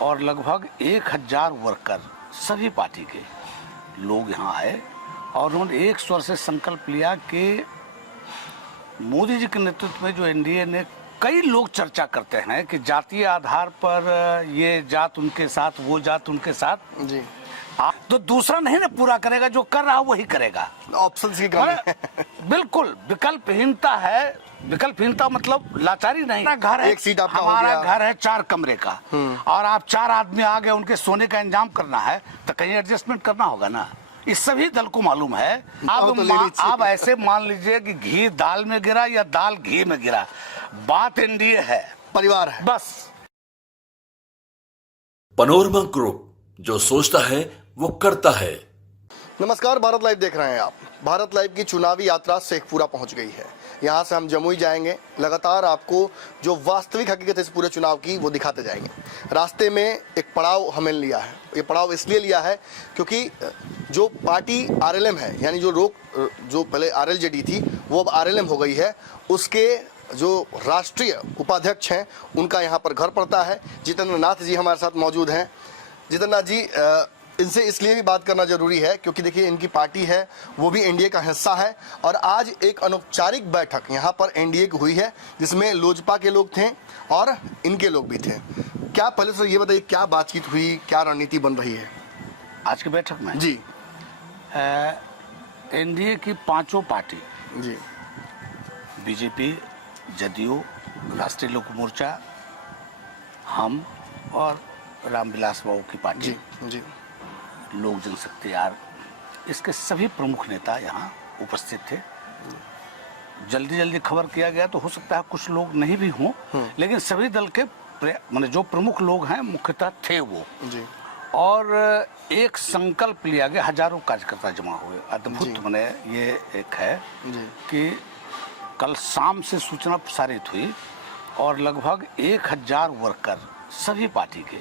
और लगभग 1000 वर्कर सभी पार्टी के लोग यहाँ आए और उन्होंने एक स्वर से संकल्प लिया कि मोदी जी के नेतृत्व में जो एनडीए ने, कई लोग चर्चा करते हैं कि जातीय आधार पर ये जात उनके साथ, वो जात उनके साथ जी, तो दूसरा नहीं ना पूरा करेगा, जो कर रहा वही करेगा। ऑप्शंस की कमी है। बिल्कुल विकल्पहीनता है। विकल्पहीनता मतलब लाचारी नहीं। घर है, एक सीट आपका हो हमारा गया। घर है 4 कमरे का और आप 4 आदमी आ गए, उनके सोने का इंतजाम करना है तो कहीं एडजस्टमेंट करना होगा ना। इस सभी दल को मालूम है। आप ऐसे मान लीजिए कि घी दाल में गिरा या दाल घी में गिरा, बात एनडीए है, परिवार है बस। पनोरमा ग्रुप, जो सोचता है वो करता है। नमस्कार, भारत लाइव देख रहे हैं आप। भारत लाइव की चुनावी यात्रा शेखपुरा पहुंच गई है। यहाँ से हम जमुई जाएंगे। लगातार आपको जो वास्तविक हकीकत है इस पूरे चुनाव की वो दिखाते जाएंगे। रास्ते में एक पड़ाव हमें लिया है। ये पड़ाव इसलिए लिया है क्योंकि जो पार्टी आरएलएम है, यानी जो पहले आरएलजेडी थी वो अब आरएलएम हो गई है, उसके जो राष्ट्रीय उपाध्यक्ष हैं उनका यहाँ पर घर पड़ता है। जितेंद्र नाथ जी हमारे साथ मौजूद हैं। जितेंद्र नाथ जी, इनसे इसलिए भी बात करना जरूरी है क्योंकि देखिए इनकी पार्टी है वो भी एनडीए का हिस्सा है और आज एक अनौपचारिक बैठक यहाँ पर एनडीए की हुई है जिसमें लोजपा के लोग थे और इनके लोग भी थे। क्या पहले से ये बताइए, क्या बातचीत हुई, क्या रणनीति बन रही है आज की बैठक में? जी, एनडीए की 5 पार्टी, जी, बीजेपी, जदयू, राष्ट्रीय लोक मोर्चा, हम और रामविलास बाबू की पार्टी, जी, जी, लोक जनशक्ति यार, इसके सभी प्रमुख नेता यहाँ उपस्थित थे। जल्दी खबर किया गया तो हो सकता है कुछ लोग नहीं भी हों, लेकिन सभी दल के माने जो प्रमुख लोग हैं मुख्यतः थे वो जी, और एक संकल्प लिया गया। हजारों कार्यकर्ता जमा हुए। अद्भुत माने ये एक है जी, कि कल शाम से सूचना प्रसारित हुई और लगभग 1000 वर्कर सभी पार्टी के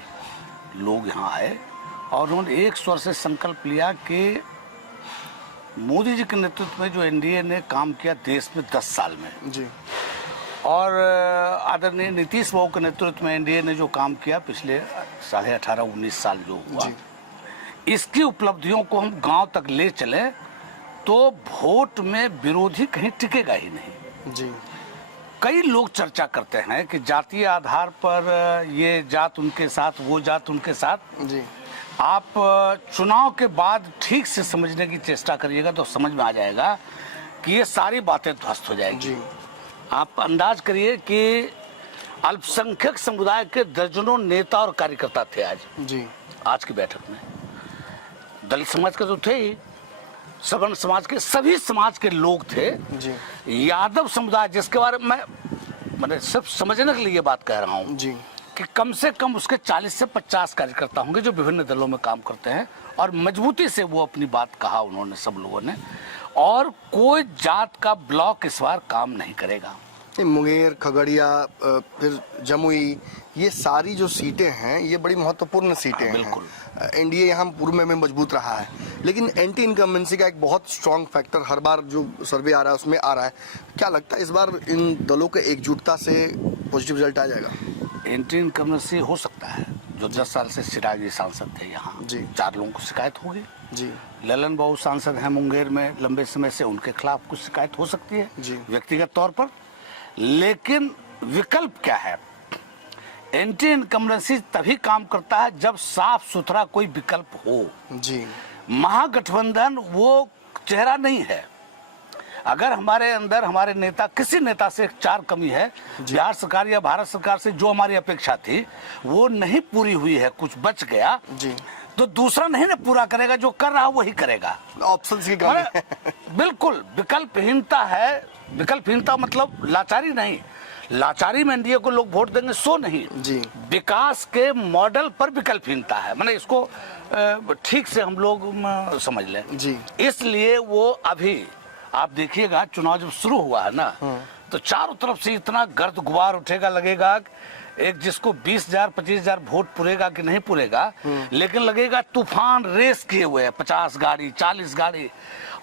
लोग यहाँ आए और उन्होंने एक स्वर से संकल्प लिया कि मोदी जी के नेतृत्व में जो एनडीए ने काम किया देश में 10 साल में, जी, और आदरणीय नीतीश बाबू के नेतृत्व में एनडीए ने जो काम किया पिछले 18.5-19 साल जो हुआ, इसकी उपलब्धियों को हम गांव तक ले चले तो वोट में विरोधी कहीं टिकेगा ही नहीं। जी, कई लोग चर्चा करते हैं कि जातीय आधार पर ये जात उनके साथ, वो जात उनके साथ। जी, आप चुनाव के बाद ठीक से समझने की चेष्टा करिएगा तो समझ में आ जाएगा कि ये सारी बातें ध्वस्त हो जाएगी। जी, आप अंदाज करिए कि अल्पसंख्यक समुदाय के दर्जनों नेता और कार्यकर्ता थे आज की बैठक में। दलित समाज के तो थे ही, सवर्ण समाज के, सभी समाज के लोग थे। जी, यादव समुदाय, जिसके बारे में मैंने सिर्फ समझने के लिए बात कह रहा हूँ जी, कि कम से कम उसके 40 से 50 कार्यकर्ता होंगे जो विभिन्न दलों में काम करते हैं और मजबूती से वो अपनी बात कहा उन्होंने, सब लोगों ने। और कोई जात का ब्लॉक इस बार काम नहीं करेगा। मुंगेर, खगड़िया, फिर जमुई, ये सारी जो सीटें हैं ये बड़ी महत्वपूर्ण सीटें हैं। बिल्कुल। एनडीए यहाँ पूर्व में मजबूत रहा है, लेकिन एंटी इनकम्बेंसी का एक बहुत स्ट्रॉन्ग फैक्टर हर बार जो सर्वे आ रहा है उसमें आ रहा है। क्या लगता है इस बार इन दलों के एकजुटता से पॉजिटिव रिजल्ट आ जाएगा? एंटी इनकम्बेंसी हो सकता है। जो 10 साल से चिराग जी सांसद थे यहाँ, जी, 4 लोगों को शिकायत होगी। जी, ललन बाबू सांसद हैं मुंगेर में लंबे समय से, उनके खिलाफ कुछ शिकायत हो सकती है जी, व्यक्तिगत तौर पर। लेकिन विकल्प क्या है? एंटी इनकम्बेंसी तभी काम करता है जब साफ सुथरा कोई विकल्प हो। जी, महागठबंधन वो चेहरा नहीं है। अगर हमारे अंदर हमारे नेता, किसी नेता से 4 कमी है, बिहार सरकार या भारत सरकार से जो हमारी अपेक्षा थी वो नहीं पूरी हुई है, कुछ बच गया, जी, तो दूसरा नहीं ना पूरा करेगा, जो कर रहा वही करेगा। ऑप्शंस की कमी है। बिल्कुल विकल्पहीनता है। विकल्पहीनता मतलब लाचारी नहीं। लाचारी में एनडीए को लोग वोट देंगे सो नहीं, जी, विकास के मॉडल पर विकल्पहीनता है। मैंने इसको ठीक से हम लोग समझ लें। जी, इसलिए वो अभी आप देखिएगा चुनाव जब शुरू हुआ है ना, तो चारों तरफ से इतना गर्द गुबार उठेगा, लगेगा एक जिसको 20,000 25,000 वोट पुरेगा कि नहीं पुरेगा, लेकिन लगेगा तूफान रेस किए हुए है, 50 गाड़ी 40 गाड़ी।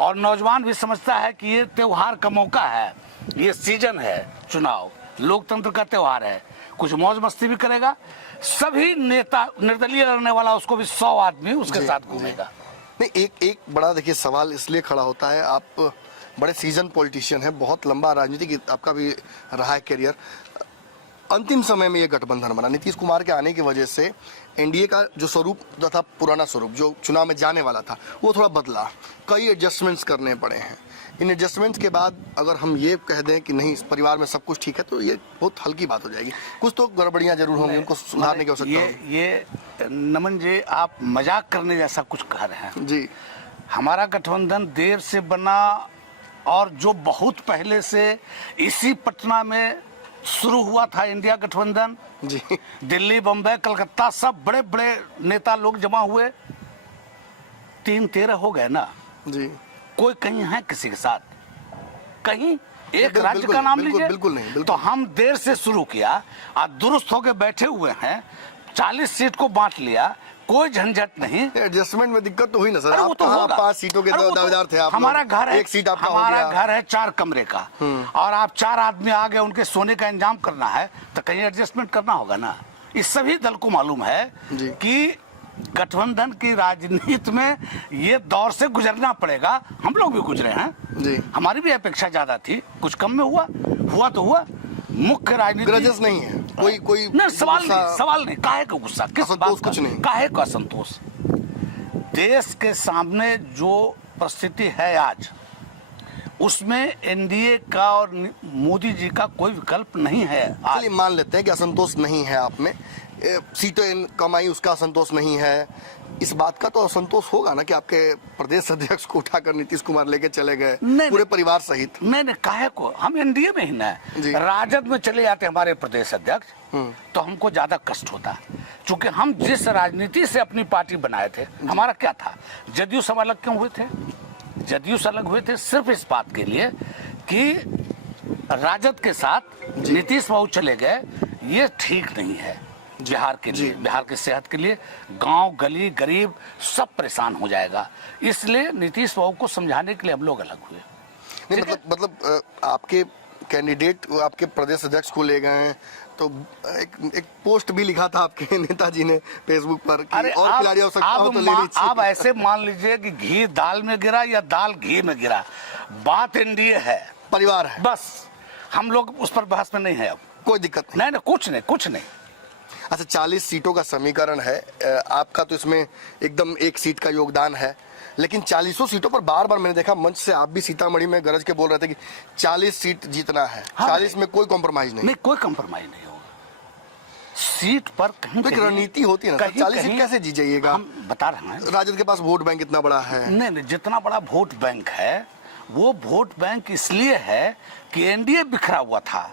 और नौजवान भी समझता है कि ये त्योहार का मौका है, ये सीजन है, चुनाव लोकतंत्र का त्योहार है, कुछ मौज मस्ती भी करेगा, सभी नेता, निर्दलीय लड़ने वाला उसको भी 100 आदमी उसके जी, साथ जी। घूमेगा। नहीं, एक बड़ा देखिए सवाल इसलिए खड़ा होता है, आप बड़े सीजन पॉलिटिशियन हैं, बहुत लंबा राजनीतिक आपका भी रहा है करियर। अंतिम समय में ये गठबंधन बना, नीतीश कुमार के आने की वजह से एनडीए का जो स्वरूप तथा पुराना स्वरूप जो चुनाव में जाने वाला था वो थोड़ा बदला, कई एडजस्टमेंट्स करने पड़े हैं। इन एडजस्टमेंट्स के बाद अगर हम ये कह दें कि नहीं इस परिवार में सब कुछ ठीक है तो ये बहुत हल्की बात हो जाएगी। कुछ तो गड़बड़ियां जरूर होंगी, उनको सुधारने की आवश्यकता होगी। ये नमन जी, आप मजाक करने जैसा कुछ कह रहे हैं। जी, हमारा गठबंधन देर से बना और जो बहुत पहले से इसी पटना में शुरू हुआ था इंडिया गठबंधन। जी, दिल्ली, बम्बई, कलकत्ता सब बड़े बड़े नेता लोग जमा हुए, 3-13 हो गए ना। जी, कोई कहीं है किसी के साथ, कहीं एक बिल्कुल, राज्य का नाम बिल्कुल, लीजिए। बिल्कुल नहीं, बिल्कुल। तो हम देर से शुरू किया, आज दुरुस्त होके बैठे हुए हैं, 40 सीट को बांट लिया, कोई झंझट नहीं। एडजस्टमेंट में दिक्कत तो हुई ना सर। अरे आप वो तो कहाँ होगा। 5 सीटों के अरे वो तो- दावेदार थे आप। हमारा घर है, एक सीट आपका हो हमारा गया। घर है 4 कमरे का, और आप 4 आदमी आ गए, उनके सोने का इंतजाम करना है तो कहीं एडजस्टमेंट करना होगा ना। इस सभी दल को मालूम है जी। कि गठबंधन की राजनीति में ये दौर से गुजरना पड़ेगा। हम लोग भी गुजरे हैं जी। हमारी भी अपेक्षा ज्यादा थी, कुछ कम में हुआ तो हुआ। मुख्य राजनीति ग्रजेस नहीं है, कोई नहीं, सवाल गुस्सा- नहीं, सवाल नहीं। काहे का गुस्सा, किस असंतोष बात का? कुछ नहीं। काहे का असंतोष? देश के सामने जो परिस्थिति है आज, उसमें एनडीए का और मोदी जी का कोई विकल्प नहीं है आज। चलिए मान लेते हैं कि असंतोष नहीं है आप में, सीटें कम आई उसका असंतोष नहीं है, इस बात का तो असंतोष होगा ना कि आपके प्रदेश अध्यक्ष को उठाकर नीतीश कुमार लेके चले गए नहीं, पूरे परिवार सहित। मैंने काहे को, हम एनडीए में ही ना, जी। राजद में चले जाते हमारे प्रदेश अध्यक्ष तो हमको ज्यादा कष्ट होता, क्योंकि हम जिस राजनीति से अपनी पार्टी बनाए थे, हमारा क्या था। जदयू से अलग क्यों हुए थे? जदयू से अलग हुए थे सिर्फ इस बात के लिए कि राजद के साथ नीतीश बाबू चले गए, ये ठीक नहीं है बिहार के लिए, बिहार की सेहत के लिए। गांव गली गरीब सब परेशान हो जाएगा, इसलिए नीतीश बाबू को समझाने के लिए हम लोग अलग हुए। नहीं मतलब आपके कैंडिडेट आपके प्रदेश अध्यक्ष को ले गए हैं तो एक पोस्ट भी लिखा था आपके नेताजी ने फेसबुक पर कि अरे और खिलाड़ी आवश्यकता हो तो ले लीजिए। आप ऐसे मान लीजिए कि घी दाल में गिरा या दाल घी में गिरा, बात एनडीए है, परिवार है, बस। हम लोग उस पर बहस में नहीं है अब। कोई दिक्कत नहीं। नहीं, कुछ नहीं। अच्छा, 40 सीटों का समीकरण है, आपका तो इसमें एकदम 1 सीट का योगदान है, लेकिन 40 सीटों पर बार बार मैंने देखा मंच से आप भी सीतामढ़ी में गरज के बोल रहे थे कि 40 सीट जीतना है। हाँ, 40 में कोई कॉम्प्रोमाइज नहीं। नहीं, कोई कंप्रोमाइज नहीं होगा सीट पर। कहीं तो एक कहीं- रणनीति होती है ना, कहीं- 40 सीट कहीं- कैसे जीत जाइएगा? हम बता रहे हैं, राजद के पास वोट बैंक इतना बड़ा है। नहीं, जितना बड़ा वोट बैंक है वो वोट बैंक इसलिए है कि एनडीए बिखरा हुआ था।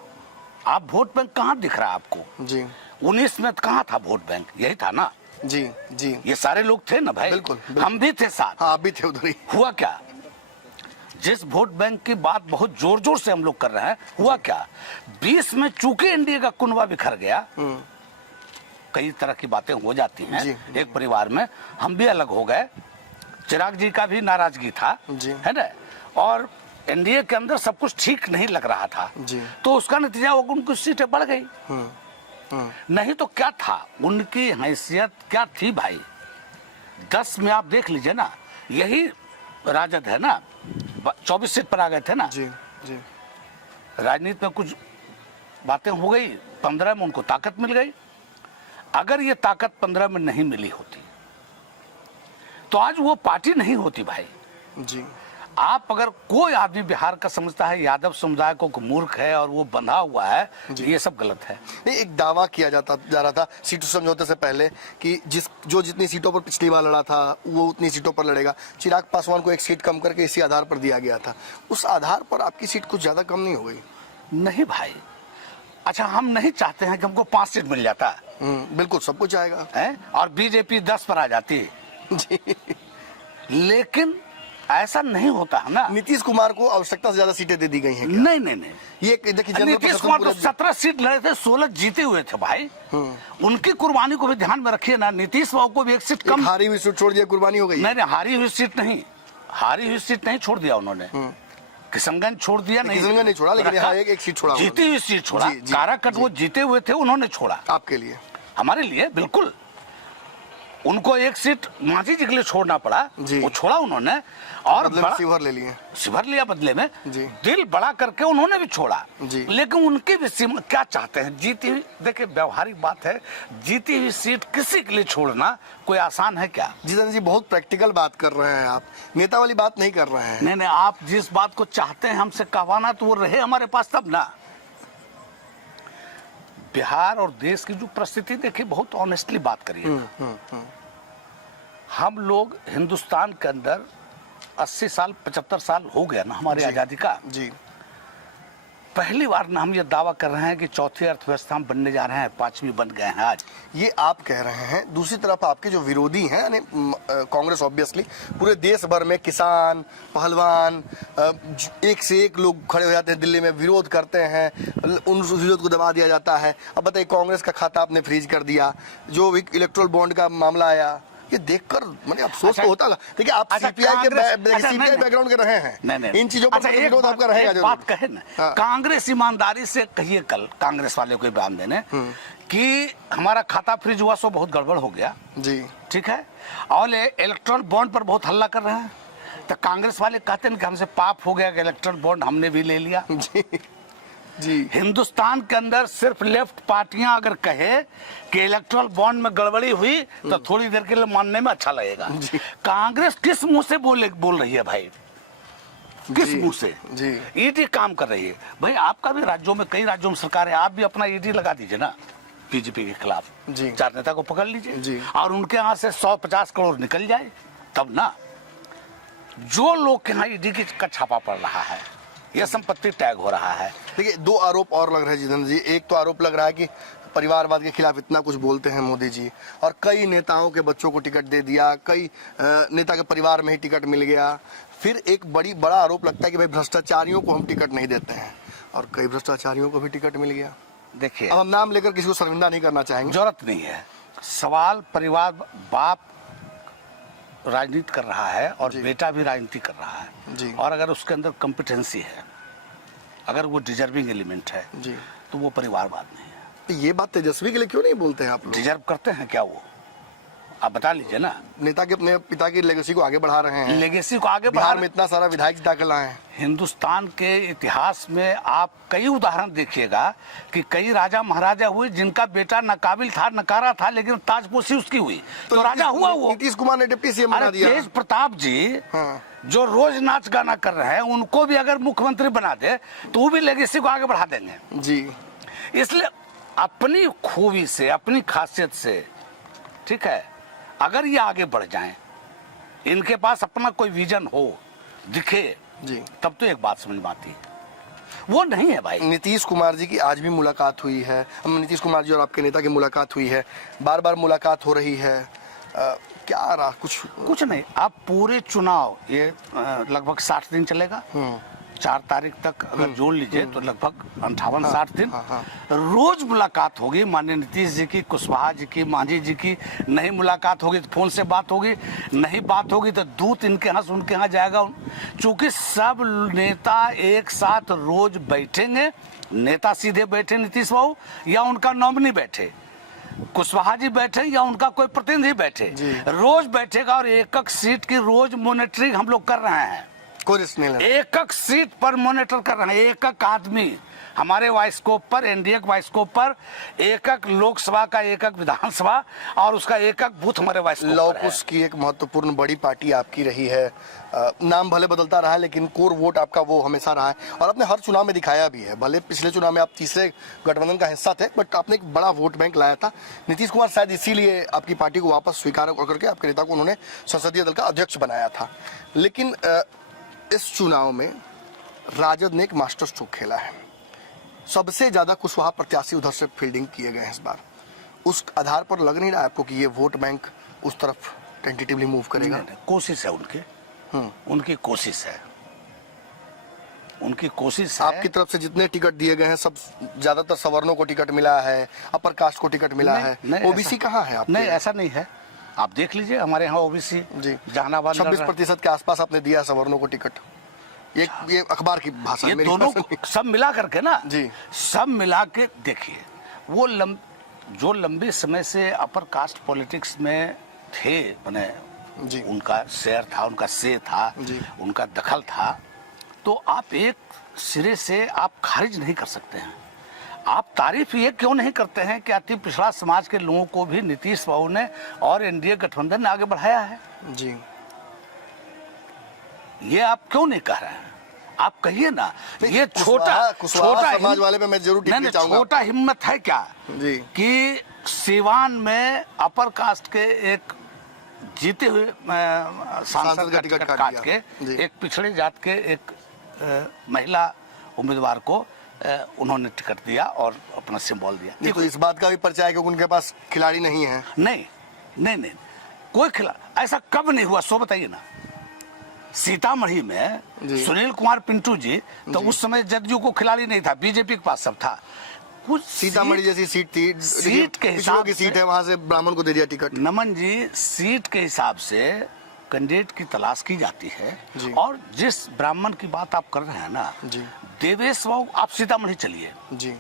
आप वोट बैंक कहाँ दिख रहा है आपको? जी 19 में कहाँ था वोट बैंक? यही था ना। जी जी, ये सारे लोग थे ना भाई, बिल्कुल, बिल्कुल। हम भी थे साथ। हाँ आप भी थे उधर ही। हुआ क्या? जिस वोट बैंक की बात बहुत जोर जोर से हम लोग कर रहे हैं, हुआ क्या? 20 में चूंकि एनडीए का कुनबा बिखर गया, कई तरह की बातें हो जाती हैं जी, एक परिवार में, हम भी अलग हो गए, चिराग जी का भी नाराजगी था, जी। है ना, और एनडीए के अंदर सब कुछ ठीक नहीं लग रहा था, जी। तो उसका नतीजा वो उनकी सीटें बढ़ गई। नहीं तो क्या था, उनकी हैसियत क्या थी भाई? 10 में आप देख लीजिए ना, यही राजद है ना, 24 सीट पर आ गए थे ना। जी जी, राजनीति में कुछ बातें हो गई, 15 में उनको ताकत मिल गई। अगर ये ताकत 15 में नहीं मिली होती तो आज वो पार्टी नहीं होती भाई। जी आप अगर कोई आदमी बिहार का समझता है यादव समुदाय को मूर्ख है और वो बंधा हुआ है, ये सब गलत है। नहीं, एक दावा किया जा रहा था सीटों समझौते से पहले कि जितनी सीटों पर पिछली बार लड़ा था वो उतनी सीटों पर लड़ेगा। चिराग पासवान को 1 सीट कम करके इसी आधार पर दिया गया था, उस आधार पर आपकी सीट कुछ ज्यादा कम नहीं हो गई? नहीं भाई, अच्छा हम नहीं चाहते हैं कि हमको 5 सीट मिल जाता बिल्कुल सब कुछ आएगा है और बीजेपी 10 पर आ जाती, जी। लेकिन ऐसा नहीं होता है ना। नीतीश कुमार को आवश्यकता से ज्यादा सीटें दे दी गई हैं क्या? नहीं, ये देखिए जनरल नीतीश प्रशासन कुमार तो पूरे- 17 सीट लड़े थे, 16 जीते हुए थे भाई। उनकी कुर्बानी को भी ध्यान में रखिए ना। नीतीश बाबू को भी 1 सीट एक कम, हारी हुई सीट छोड़ दिया, कुर्बानी हो गई। नहीं, हारी हुई सीट नहीं छोड़ दिया उन्होंने। किशनगंज छोड़ दिया, नहीं किशनगंज नहीं छोड़ा, लेकिन रखा। यहाँ एक सीट छोड़ा जीती हुई सीट छोड़ा। जी, जी, काराकट वो जीते हुए थे, उन्होंने छोड़ा। आपके लिए हमारे लिए बिल्कुल। उनको एक सीट मांझी जी के लिए छोड़ना पड़ा, जी। वो छोड़ा उन्होंने, और बदले में शिवहर ले लिए। शिवहर लिया बदले में, जी। दिल बड़ा करके उन्होंने भी छोड़ा। जी। लेकिन उनकी भी सीमा क्या चाहते हैं, जीती हुई, देखिए व्यवहारिक बात है, जीती हुई सीट किसी के लिए छोड़ना कोई आसान है क्या? जितेंद्र जी बहुत प्रैक्टिकल बात कर रहे हैं आप, नेता वाली बात नहीं कर रहे हैं। नहीं, आप जिस बात को चाहते हैं हमसे कहवाना, तो वो रहे हमारे पास तब ना। बिहार और देश की जो परिस्थिति देखिए, बहुत ऑनेस्टली बात करिए। हम लोग हिंदुस्तान के अंदर 80 साल 75 साल हो गया ना हमारी आजादी का। जी। पहली बार ना हम ये दावा कर रहे हैं कि चौथी अर्थव्यवस्था हम बनने जा रहे हैं, 5वीं बन गए हैं आज। ये आप कह रहे हैं, दूसरी तरफ आपके जो विरोधी हैं यानी कांग्रेस ऑब्वियसली पूरे देश भर में किसान, पहलवान, एक से एक लोग खड़े हो जाते हैं, दिल्ली में विरोध करते हैं, उन विरोध को दबा दिया जाता है। अब बताइए, कांग्रेस का खाता आपने फ्रीज कर दिया, जो भी इलेक्ट्रोल बॉन्ड का मामला आया, ये देखकर मतलब अफसोस तो होता है। देखिए आप सीपीआई के बैकग्राउंड के रहे हैं, इन चीजों पर विरोध आपका रहेगा जरूर। बात कहे ना, कांग्रेस ईमानदारी से कहिए, कल कांग्रेस वाले को बयान देने कि हमारा खाता फ्रीज हुआ, सो बहुत गड़बड़ हो गया जी, ठीक है, और इलेक्ट्रॉन बॉन्ड पर बहुत हल्ला कर रहे हैं, तो कांग्रेस वाले कहते हैं कि हमसे पाप हो गया कि इलेक्ट्रॉन बॉन्ड हमने भी ले लिया। जी। हिंदुस्तान के अंदर सिर्फ लेफ्ट पार्टियां अगर कहे कि इलेक्ट्रल बॉन्ड में गड़बड़ी हुई, तो थोड़ी देर के लिए मानने में अच्छा लगेगा। कांग्रेस किस मुंह से बोल रही है भाई, किस मुंह से? ईडी काम कर रही है भाई। आपका भी राज्यों में, कई राज्यों में सरकार है, आप भी अपना ईडी लगा दीजिए ना बीजेपी के खिलाफ, 4 नेता को पकड़ लीजिए और उनके यहाँ से 150 करोड़ निकल जाए, तब ना जो लोग के यहाँ ईडी का छापा पड़ रहा है, यह संपत्ति टैग हो रहा है। देखिए 2 आरोप और लग रहे हैं जितेंद्र जी। एक तो आरोप लग रहा है कि परिवारवाद के खिलाफ इतना कुछ बोलते हैं मोदी जी, और कई नेताओं के बच्चों को टिकट दे दिया, कई नेता के परिवार में ही टिकट मिल गया। फिर एक बड़ा आरोप लगता है कि भाई भ्रष्टाचारियों को हम टिकट नहीं देते हैं, और कई भ्रष्टाचारियों को भी टिकट मिल गया। देखिए, अब हम नाम लेकर किसी को शर्मिंदा नहीं करना चाहेंगे, जरूरत नहीं है। सवाल परिवार, बाप राजनीति कर रहा है और बेटा भी राजनीति कर रहा है जी। और अगर उसके अंदर कॉम्पिटेंसी है, अगर वो डिजर्विंग एलिमेंट है जी, तो वो परिवारवाद नहीं है। तो ये बात तेजस्वी के लिए क्यों नहीं बोलते हैं आप लोग? डिजर्व करते हैं क्या वो, आप बता लीजिए ना। नेता के अपने पिता की लेगेसी को आगे बढ़ा रहे हैं, लेगेसी को आगे बिहार में इतना सारा विधायक दाखिल आए हैं। हिंदुस्तान के इतिहास में आप कई उदाहरण देखिएगा कि कई राजा महाराजा हुए जिनका बेटा नकाबिल था, नकारा था, लेकिन ताजपोशी उसकी हुई तो राजा हुआ वो। नीतीश कुमार ने डिप्टी सीएम बना दिया। तेज प्रताप जी जो रोज नाच गाना कर रहे हैं, उनको भी अगर मुख्यमंत्री बना दे तो वो भी लेगेसी को आगे बढ़ा देंगे जी। इसलिए अपनी खूबी से, अपनी खासियत से, ठीक है, अगर ये आगे बढ़ जाएं, इनके पास अपना कोई विजन हो, दिखे जी, तब तो एक बात समझ में आती है। वो नहीं है भाई। नीतीश कुमार जी की आज भी मुलाकात हुई है, नीतीश कुमार जी और आपके नेता की मुलाकात हुई है, बार बार मुलाकात हो रही है, क्या रहा? कुछ नहीं। आप पूरे चुनाव ये लगभग 60 दिन चलेगा, 4 तारीख तक अगर जोड़ लीजिए तो लगभग 58-60 दिन रोज मुलाकात होगी। माननीय नीतीश जी की, कुशवाहा जी की, मांझी जी की। नहीं मुलाकात होगी तो फोन से बात होगी, नहीं बात होगी तो दूत इनके यहाँ से उनके यहाँ जाएगा। चूंकि सब नेता एक साथ रोज बैठेंगे, नेता सीधे बैठे नीतीश बाबू या उनका नॉमिनी बैठे, कुशवाहा जी बैठे या उनका कोई प्रतिनिधि बैठे, रोज बैठेगा और एक सीट की रोज मॉनिटरिंग हम लोग कर रहे हैं। कोई रिस्क नहीं लेना। एक सीट पर मॉनिटर कर रहे हैं, एक आदमी हमारे वाइस्कोप पर, एनडीए के वाइस्कोप पर, एक लोकसभा का, एक विधानसभा और उसका एक बूथ हमारे वाइस्कोप पर है। लॉकुस की एक महत्वपूर्ण बड़ी पार्टी आपकी रही है, नाम भले बदलता रहा है लेकिन कोर वोट आपका वो हमेशा रहा है, और आपने हर चुनाव में दिखाया भी है। भले पिछले चुनाव में आप तीसरे गठबंधन का हिस्सा थे, बट आपने एक बड़ा वोट बैंक लाया था। नीतीश कुमार शायद इसीलिए आपकी पार्टी को वापस स्वीकार करके आपके नेता को उन्होंने संसदीय दल का अध्यक्ष बनाया था। लेकिन इस चुनाव में राजद ने एक मास्टर स्ट्रोक खेला है, सबसे ज्यादा कुशवाहा प्रत्याशी उधर से फील्डिंग किए गए हैं इस बार। उस आधार पर लग नहीं रहा आपको कि ये वोट बैंक उस तरफ टेंटेटिवली मूव करेगा? कोशिश है उनकी कोशिश है, उनकी कोशिश है। आपकी तरफ से जितने टिकट दिए गए हैं सब ज्यादातर सवर्णों को टिकट मिला है, अपर कास्ट को टिकट मिला है, ओबीसी कहाँ है आपके? नहीं, ऐसा नहीं है। आप देख लीजिए हमारे यहाँ ओबीसी जी जहानाबाद 26% के आसपास आपने दिया सवर्णों को टिकट। ये अखबार की भाषा, ये दोनों सब मिला करके ना जी, सब मिला के देखिए, वो जो लंबे समय से अपर कास्ट पॉलिटिक्स में थे, माने जी। उनका शेयर था, उनका से था, जी। उनका दखल था, तो आप एक सिरे से आप खारिज नहीं कर सकते हैं। आप तारीफ ये क्यों नहीं करते हैं कि अति पिछड़ा समाज के लोगों को भी नीतीश बाबू ने और एनडीए गठबंधन ने आगे बढ़ाया है? जी। ये आप क्यों नहीं कह रहे हैं? आप कहिए ना। ये कुशवाहा समाज वाले पे मैं जरूर टिप्पणी चाहूंगा। छोटा हिम्मत है क्या जी। कि सिवान में अपर कास्ट के एक जीते हुए सांसद का टिकट काट के जी। एक पिछड़े जात के एक महिला उम्मीदवार को उन्होंने टिकट दिया और अपना सिंबल दिया। नहीं, तो इस बात का भी परिचय है कि उनके पास खिलाड़ी नहीं है। नहीं, कोई ऐसा कब नहीं हुआ, सो बताइए ना। सीतामढ़ी में सुनील कुमार पिंटू जी तो उस समय जदयू को खिलाड़ी नहीं था, बीजेपी के पास सब था। कुछ सीतामढ़ी जैसी सीट थी, सीट के हिसाब की सीट है, वहां से ब्राह्मण को दे दिया टिकट। नमन जी, सीट के हिसाब से कैंडिडेट की तलाश की जाती है। और जिस ब्राह्मण की बात आप कर रहे हैं ना, देवेश बाबू, आप सीतामढ़ी चलिए जी।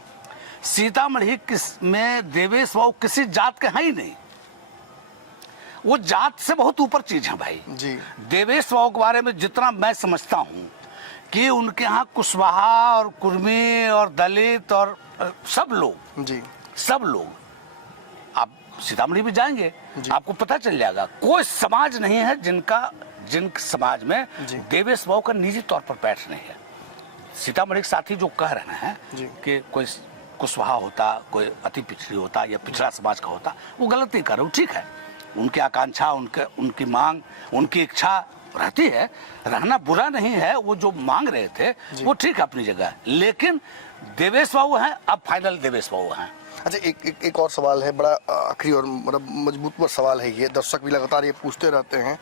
सीतामढ़ी में देवेश बाबू किसी जात के हैं ही नहीं। वो जात से बहुत ऊपर चीज है भाई जी। देवेश बाबू के बारे में जितना मैं समझता हूँ कि उनके यहाँ कुशवाहा और कुर्मी और दलित और सब लोग आप सीतामढ़ी में जाएंगे आपको पता चल जाएगा, कोई समाज नहीं है जिन समाज में देवेश बाबू का निजी तौर पर पैठ नहीं है। सीतामढ़ी के साथी जो कह रहे हैं कि कोई कुशवाहा होता, कोई अति पिछड़ी होता या पिछड़ा समाज का होता, वो गलत नहीं कर रहे हो। ठीक है, उनकी आकांक्षा, उनकी मांग, उनकी इच्छा रहती है, रहना बुरा नहीं है। वो जो मांग रहे थे वो ठीक है अपनी जगह, लेकिन देवेश बाबू हैं, अब फाइनल देवेश बाबू हैं। अच्छा, एक और सवाल है, बड़ा आखिरी और मतलब मजबूत पर सवाल है ये, दर्शक भी लगातार ये पूछते रहते हैं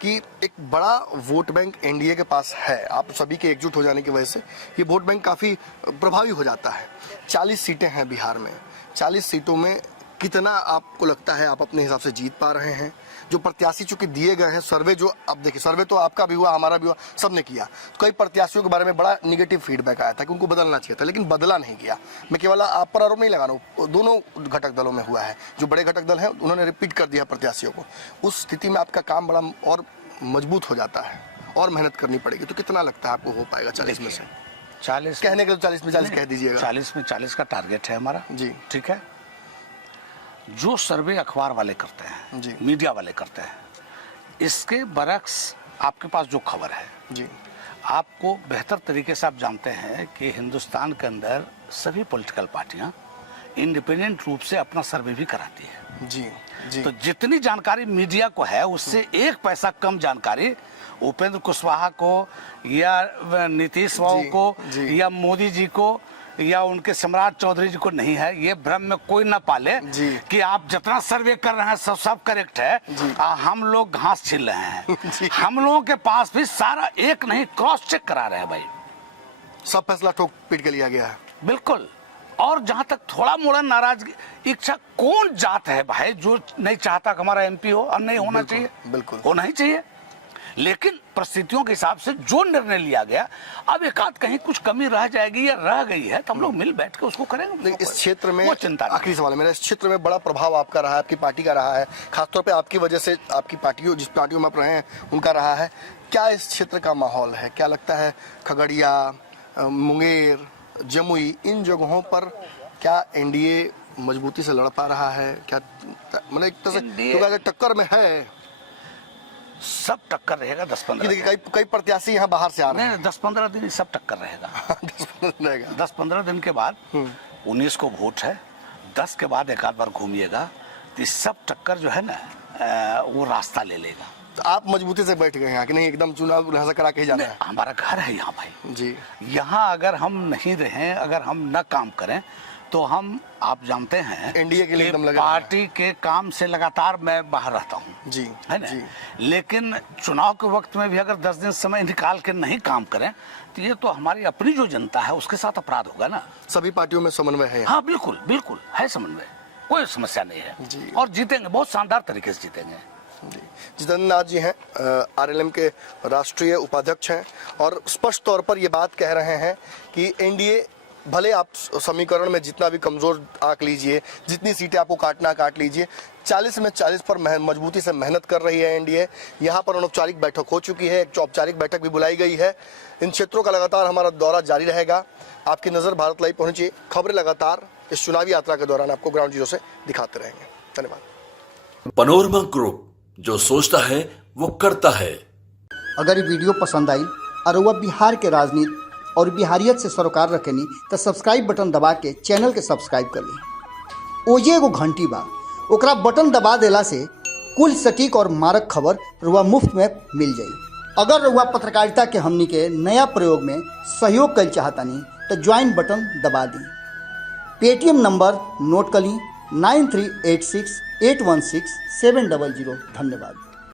कि एक बड़ा वोट बैंक एनडीए के पास है, आप सभी के एकजुट हो जाने की वजह से ये वोट बैंक काफ़ी प्रभावी हो जाता है। 40 सीटें हैं बिहार में, 40 सीटों में कितना आपको लगता है आप अपने हिसाब से जीत पा रहे हैं? जो प्रत्याशी चूंकि दिए गए हैं, सर्वे जो अब देखिए, सर्वे तो आपका भी हुआ, हमारा भी हुआ, सबने किया, तो कई प्रत्याशियों के बारे में बड़ा निगेटिव फीडबैक आया था कि उनको बदलना चाहिए था, लेकिन बदला नहीं गया। मैं केवल आप पर आरोप नहीं लगा रहा हूँ, दोनों घटक दलों में हुआ है। जो बड़े घटक दल हैं उन्होंने रिपीट कर दिया प्रत्याशियों को। उस स्थिति में आपका काम बड़ा और मजबूत हो जाता है और मेहनत करनी पड़ेगी। तो कितना लगता है आपको हो पाएगा 40 में से? 40 कहने के 40 में 40 कह दीजिएगा। 40 में 40 का टारगेट है हमारा जी। ठीक है। जो सर्वे अखबार वाले करते हैं जी, मीडिया वाले करते हैं, इसके बरक्स आपके पास जो खबर है जी, आपको बेहतर तरीके से आप जानते हैं कि हिंदुस्तान के अंदर सभी पॉलिटिकल पार्टियां इंडिपेंडेंट रूप से अपना सर्वे भी कराती है। जी, जी। तो जितनी जानकारी मीडिया को है उससे एक पैसा कम जानकारी उपेंद्र कुशवाहा को या नीतीश बाबू को या मोदी जी को या उनके सम्राट चौधरी जी को नहीं है। ये भ्रम में कोई ना पाले कि आप जितना सर्वे कर रहे हैं सब करेक्ट है, हम लोग घास छील रहे हैं। हम लोगों के पास भी सारा एक नहीं क्रॉस चेक करा रहे हैं भाई, सब फैसला ठोक पीट के लिया गया है। बिल्कुल। और जहां तक थोड़ा मोड़ा नाराजगी, इच्छा, कौन जात है भाई जो नहीं चाहता कि हमारा एमपी हो? और नहीं होना चाहिए, बिल्कुल होना ही चाहिए, लेकिन परिस्थितियों के हिसाब से जो निर्णय लिया गया, अब एक आध कहीं कुछ कमी रह जाएगी या रह गई है तो हम लोग मिल बैठ के उसको करेंगे। इस क्षेत्र में, वो चिंता नहीं। आखिरी सवाल है मेरा, इस क्षेत्र में बड़ा प्रभाव आपका रहा है, आपकी पार्टी का रहा है, खासतौर पे आपकी वजह से, आपकी पार्टियों, जिस पार्टियों में आप रहे हैं उनका रहा है। क्या इस क्षेत्र का माहौल है? क्या लगता है खगड़िया, मुंगेर, जमुई, इन जगहों पर क्या एनडीए मजबूती से लड़ पा रहा है? क्या मतलब एक तरह से टक्कर में है? सब टक्कर रहेगा 10-15 दिन। कई प्रत्याशी यहाँ बाहर से आ रहे हैं। 10-15 दिन सब टक्कर रहेगा। 10-15 दिन के बाद 19 को वोट है, 10 के बाद एक आध बार घूमिएगा तो सब टक्कर जो है ना वो रास्ता ले लेगा। तो आप मजबूती से बैठ गए हैं कि नहीं एकदम चुनाव यहाँ से करा के ही जाना है? हमारा घर है यहाँ भाई जी। यहाँ अगर हम नहीं रहें, अगर हम न काम करें तो हम, आप जानते हैं एनडीए के लिए एकदम लगा, पार्टी के काम से लगातार मैं बाहर रहता हूँ जी, है ना जी। लेकिन चुनाव के वक्त में भी अगर 10 दिन समय निकाल के नहीं काम करें तो ये तो हमारी अपनी जो जनता है उसके साथ अपराध होगा ना। सभी पार्टियों में समन्वय है? हाँ बिल्कुल बिल्कुल है समन्वय, कोई समस्या नहीं है जी। और जीतेंगे, बहुत शानदार तरीके से जीतेंगे जी। जितेंद्र नाथ जी हैं, आरएलएम के राष्ट्रीय उपाध्यक्ष हैं और स्पष्ट तौर पर ये बात कह रहे हैं कि एनडीए भले आप समीकरण में जितना भी कमजोर आंक लीजिए, जितनी सीटें आपको काटना काट लीजिए, 40 में 40 पर मजबूती से मेहनत कर रही है एनडीए। यहाँ पर अनौपचारिक बैठक हो चुकी है, एक औपचारिक बैठक भी बुलाई गई है। इन क्षेत्रों का लगातार हमारा दौरा जारी रहेगा। आपकी नज़र भारत लाइव पहुंची खबरें लगातार इस चुनावी यात्रा के दौरान आपको ग्राउंड जीरो से दिखाते रहेंगे। धन्यवाद। पनोरमा ग्रुप, जो सोचता है वो करता है। अगर ये वीडियो पसंद आई और वह बिहार के राजनीति और बिहारियत से सरोकार रखेनी तो सब्सक्राइब बटन दबा के चैनल के सब्सक्राइब कर ली। ओजे एगो घंटी बा, ओकरा बटन दबा देला से कुल सटीक और मारक खबर रुआ मुफ्त में मिल जाई। अगर रुआ पत्रकारिता के हमनी के नया प्रयोग में सहयोग कर चाहतानी तो ज्वाइन बटन दबा दी। पेटीएम नंबर नोट कर ली 9386816700। धन्यवाद।